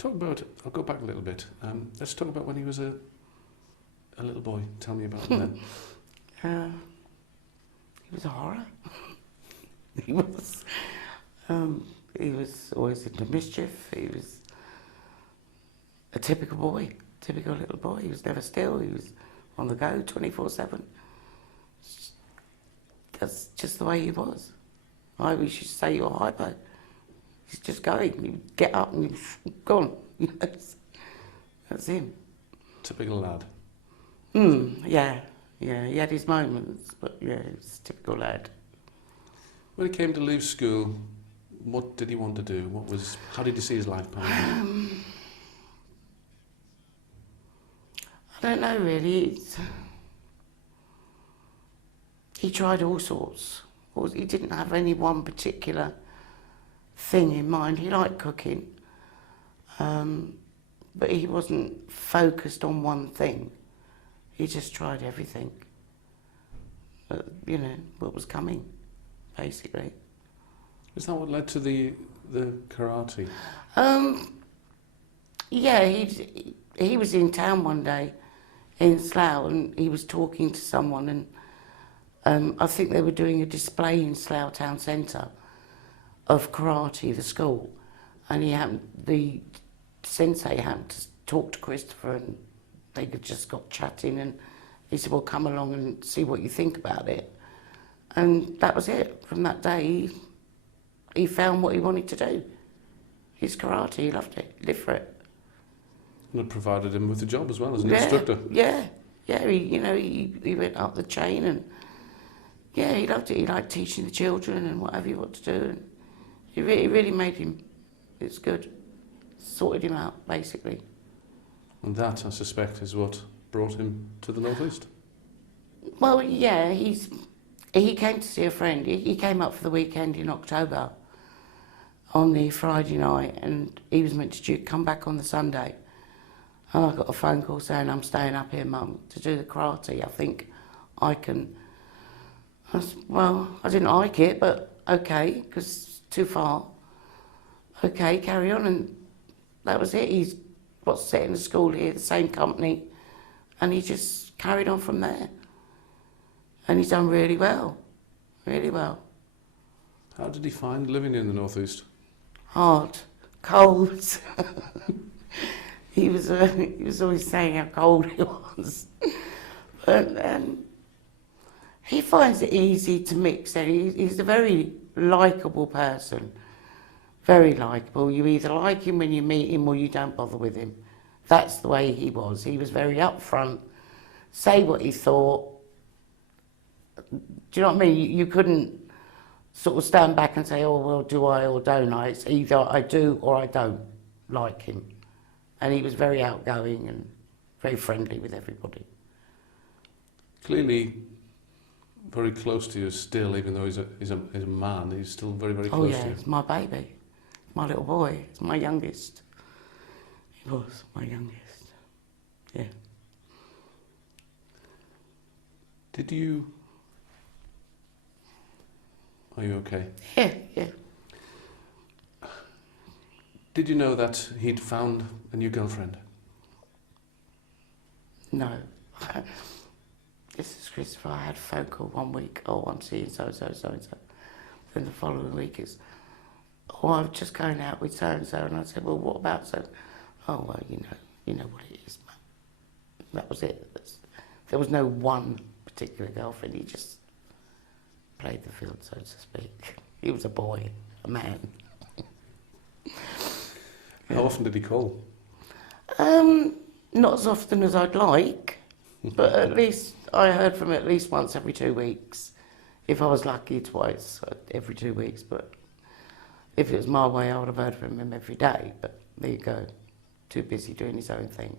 Talk about, I'll go back a little bit. Let's talk about when he was a little boy. Tell me about him then. He was a horror. He was. He was always into mischief. He was a typical boy, typical little boy. He was never still. He was on the go 24/7. That's just the way he was. I wish you say you're hypo. He's just going. He'd get up and he's gone. That's him. Typical lad. Yeah. He had his moments, but yeah, he was a typical lad. When he came to leave school, what did he want to do? How did you see his life panning I don't know really. He tried all sorts. He didn't have any one particular thing in mind. He liked cooking, but he wasn't focused on one thing. He just tried everything. What was coming, basically. Is that what led to the karate? Yeah, he was in town one day in Slough and he was talking to someone and I think they were doing a display in Slough Town Centre of karate, the school, and the sensei happened to talk to Christopher and they just got chatting and he said, well, come along and see what you think about it. And that was it. From that day, he found what he wanted to do. His karate, he loved it, he lived for it. And it provided him with a job as well as an instructor. Yeah. He went up the chain and yeah, he loved it. He liked teaching the children and whatever he wanted to do. And it really made him, it's good. Sorted him out, basically. And that, I suspect, is what brought him to the North East. Well, yeah, he came to see a friend. He came up for the weekend in October on the Friday night and he was meant to come back on the Sunday. And I got a phone call saying, I'm staying up here, Mum, to do the karate. I think I can. Well, I didn't like it, but okay, because it's too far. Okay, carry on. And that was it. He's setting the school here, the same company. And he just carried on from there. And he's done really well. Really well. How did he find living in the North East? Hard. Cold. He was always saying how cold it was. But he finds it easy to mix in. He's a very likeable person. Very likeable. You either like him when you meet him or you don't bother with him. That's the way he was. He was very upfront, say what he thought. Do you know what I mean? You couldn't sort of stand back and say, oh, well, do I or don't I? It's either I do or I don't like him. And he was very outgoing and very friendly with everybody. Clearly very close to you still, even though he's a man, he's still very, very close to you. Oh yeah, it's my baby, my little boy, it's my youngest. He was my youngest, yeah. Are you okay? Yeah. Did you know that he'd found a new girlfriend? No. This is Christopher. I had a phone call one week. Oh, I'm seeing so-and-so. Then the following week is, oh, I'm just going out with so-and-so. And I said, well, what about so? Oh, well, you know what it is, man. That was it. There was no one particular girlfriend. He just played the field, so to speak. He was a boy, a man. How often did he call? Not as often as I'd like, but at least I heard from him at least once every 2 weeks. If I was lucky, twice every 2 weeks. But if it was my way, I would have heard from him every day. But there you go, too busy doing his own thing.